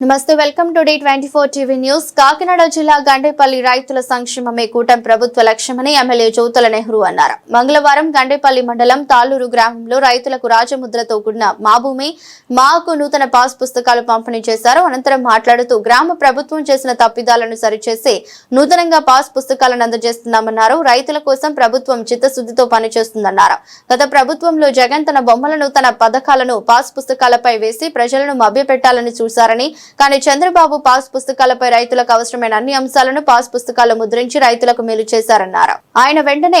నమస్తే welcome to D24 TV news. Kakinada జిల్లా గండేపల్లి రైతుల సంక్షేమమే కూటమి ప్రభుత్వ లక్ష్యమని ఎమ్మెల్యే జ్యోతుల నెహ్రూ అన్నారు. మంగళవారం గండేపల్లి మండలం తాళ్లూరు గ్రామంలో రైతులకు రాజముద్రతో కూడిన మా భూమి మాకు నూతన పాస్ పుస్తకాలు పంపిణీ చేశారు. అనంతరం మాట్లాడుతూ గ్రామ ప్రభుత్వం చేసిన తప్పిదాలను సరిచేసి నూతనంగా పాస్ పుస్తకాలను అందజేస్తున్నామన్నారు. రైతుల కోసం ప్రభుత్వం చిత్తశుద్ధితో పనిచేస్తుందన్నారు. గత ప్రభుత్వంలో జగన్ తన బొమ్మలను తన పథకాలను పాస్ పుస్తకాలపై వేసి ప్రజలను మభ్యపెట్టాలని చూశారని, కానీ చంద్రబాబు పాస్ పుస్తకాలపై రైతులకు అవసరమైన అన్ని అంశాలను పాస్ పుస్తకాలు ముద్రించి రైతులకు మేలు చేశారన్నారు. ఆయన వెంటనే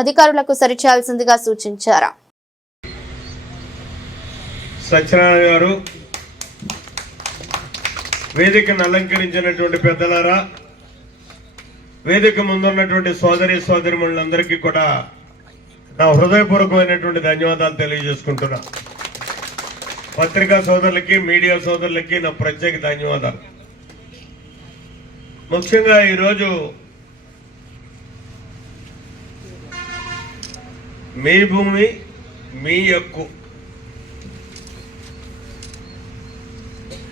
అధికారులకు సరిచేయాల్సిందిగా సూచించారు. సత్యనారాయణ గారు, వేదికను అలంకరించినటువంటి పెద్దలారా, వేదిక ముందున్నటువంటి సోదరిమణులందరికీ కూడా నా హృదయపూర్వకమైనటువంటి ధన్యవాదాలు తెలియజేసుకుంటున్నా. పత్రికా సోదరులకి, మీడియా సోదరులకి నా ప్రత్యేక ధన్యవాదాలు. ముఖ్యంగా ఈరోజు మీ భూమి మీ హక్కు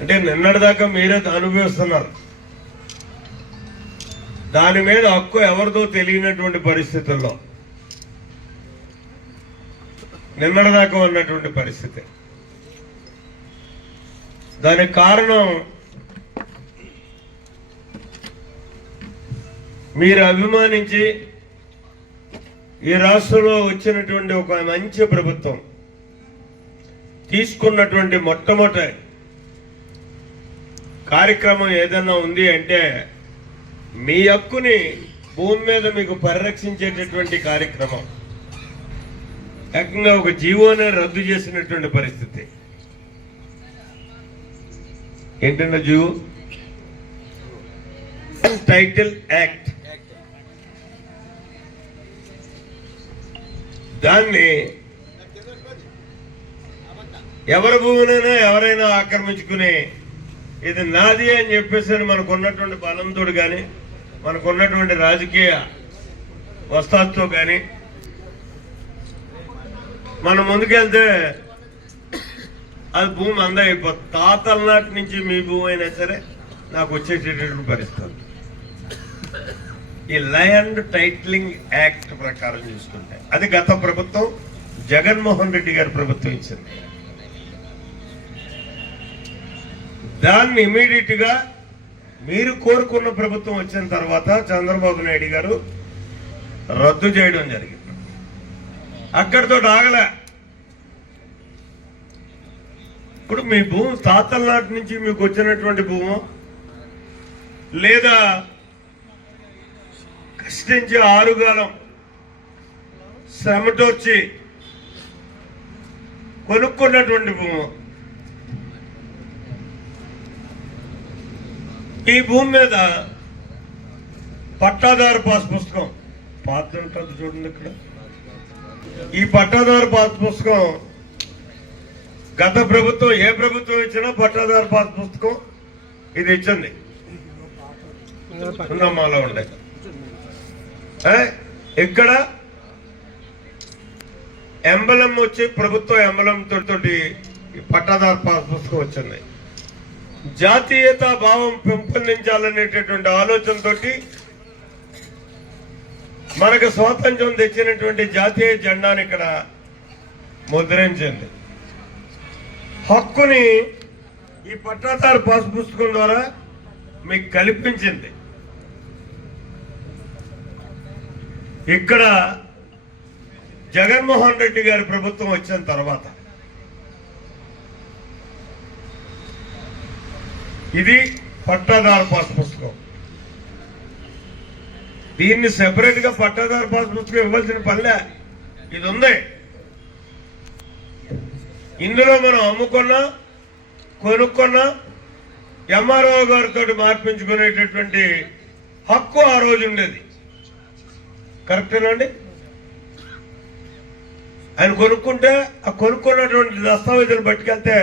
అంటే నిన్నటిదాకా మీరే అనుభవిస్తున్నారు. దాని మీద హక్కు ఎవరిదో తెలియనటువంటి పరిస్థితుల్లో నిన్నటిదాకా ఉన్నటువంటి పరిస్థితి. దానికి కారణం మీరు అభిమానించి ఈ రాష్ట్రంలో వచ్చినటువంటి ఒక మంచి ప్రభుత్వం తీసుకున్నటువంటి మొట్టమొదటి కార్యక్రమం ఏదైనా ఉంది అంటే మీ హక్కుని భూమి మీద మీకు పరిరక్షించేటటువంటి కార్యక్రమం. ఏకంగా ఒక జీవోనే రద్దు చేసినటువంటి పరిస్థితి. ఏంటంటే జీవో టైటిల్ యాక్ట్. దాన్ని ఎవరి భూమినైనా ఎవరైనా ఆక్రమించుకుని ఇది నాది అని చెప్పేసి మనకున్నటువంటి బలంతో కానీ మనకున్నటువంటి రాజకీయ వస్తాతో కానీ మనం ముందుకెళ్తే అది భూమి అందా అయిపోతుంది. తాతల నాటి నుంచి మీ భూమి అయినా సరే నాకు వచ్చేటటువంటి పరిస్థితి. ఈ ల్యాండ్ టైటిలింగ్ యాక్ట్ ప్రకారం చూసుకుంటే అది గత ప్రభుత్వం జగన్మోహన్ రెడ్డి గారి ప్రభుత్వం ఇచ్చింది. దాన్ని ఇమీడియట్ గా మీరు కోరుకున్న ప్రభుత్వం వచ్చిన తర్వాత చంద్రబాబు నాయుడు గారు రద్దు చేయడం జరిగింది. అక్కడితో ఆగలే. ఇప్పుడు మీ భూమి తాతల నాటి నుంచి మీకు వచ్చినటువంటి భూము లేదా కష్టించి ఆరుగాలం శ్రమటోర్చి కొనుక్కున్నటువంటి భూము, ఈ భూమి మీద పట్టాదారు పాస్ పుస్తకం పాత ఉంటుంది చూడండి. ఇక్కడ ఈ పట్టాదారు పాస్ పుస్తకం గత ప్రభుత్వం ఏ ప్రభుత్వం ఇచ్చినా పట్టాదారు పాస్ పుస్తకం ఇది ఇచ్చింది. మాలో ఉండే ఇక్కడ ఎంబలం వచ్చి ప్రభుత్వ ఎంబలం తోటి పట్టాదారు పాస్ పుస్తకం వచ్చింది. జాతీయతా భావం పెంపొందించాలనేటటువంటి ఆలోచనతో మనకు స్వాతంత్ర్యం తెచ్చినటువంటి జాతీయ జెండాని ఇక్కడ ముద్రించింది. హక్కుని ఈ పట్టాదారు పాస్ పుస్తకం ద్వారా మీకు కల్పించింది. ఇక్కడ జగన్మోహన్ రెడ్డి గారి ప్రభుత్వం వచ్చిన తర్వాత ఇది పట్టాదారు పాస్ పుస్తకం. దీన్ని సెపరేట్ గా పట్టాదారు పాస్ పుస్తకం ఇవ్వాల్సిన పనిలే. ఇది ఉంది. ఇందులో మనం అమ్ముకున్నా కొనుక్కున్నా ఎంఆర్ఓ గారితో మార్పించుకునేటటువంటి హక్కు ఆ రోజు ఉండేది. కరెక్టేనండి? ఆయన కొనుక్కుంటే ఆ కొనుక్కున్నటువంటి దస్తావేజులు పట్టుకెళ్తే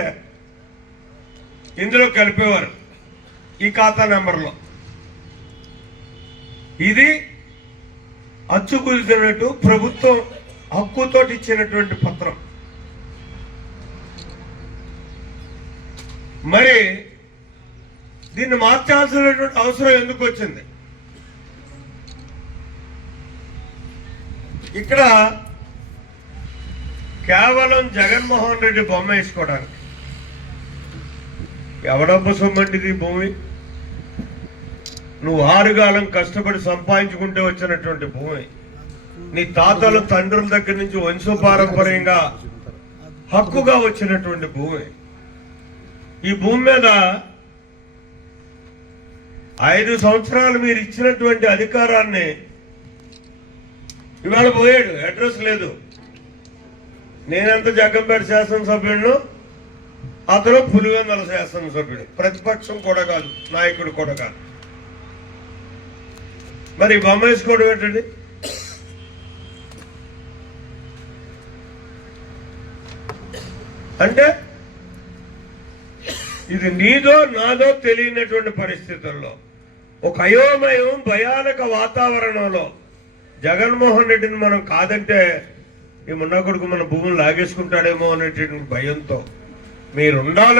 ఇందులో కలిపేవారు ఈ ఖాతా నెంబర్లో. ఇది అచ్చుకులిసినట్టు ప్రభుత్వం హక్కుతోటి ఇచ్చినటువంటి పత్రం. మరి దీన్ని మార్చాల్సినటువంటి అవసరం ఎందుకు వచ్చింది? ఇక్కడ కేవలం జగన్మోహన్ రెడ్డి బొమ్మ వేసుకోవడానికి. ఎవడబ్బ సొమ్మంటిది భూమి? నువ్వు ఆరుగాలం కష్టపడి సంపాదించుకుంటే వచ్చినటువంటి భూమి, నీ తాతలు తండ్రుల దగ్గర నుంచి వంశపారంపర్యంగా హక్కుగా వచ్చినటువంటి భూమి. ఈ భూమి మీద 5 సంవత్సరాలు మీరు ఇచ్చినటువంటి అధికారాన్ని ఇవాళ పోయాడు, అడ్రస్ లేదు. నేనెంత జగ్గంపేట శాసనసభ్యుడు, అతను పులివెందుల శాసనసభ్యుడు, ప్రతిపక్షం కూడా కాదు, నాయకుడు కూడా కాదు. మరి బొమ్మ వేసుకోవడం ఏంటండి? అంటే ఇది నీదో నాదో తెలియనటువంటి పరిస్థితుల్లో, ఒక అయోమయం భయానక వాతావరణంలో జగన్మోహన్ రెడ్డిని మనం కాదంటే ఈ మున్నా కొడుకు మన భూములు లాగేసుకుంటాడేమో అనేటువంటి భయంతో మీరుండాలి.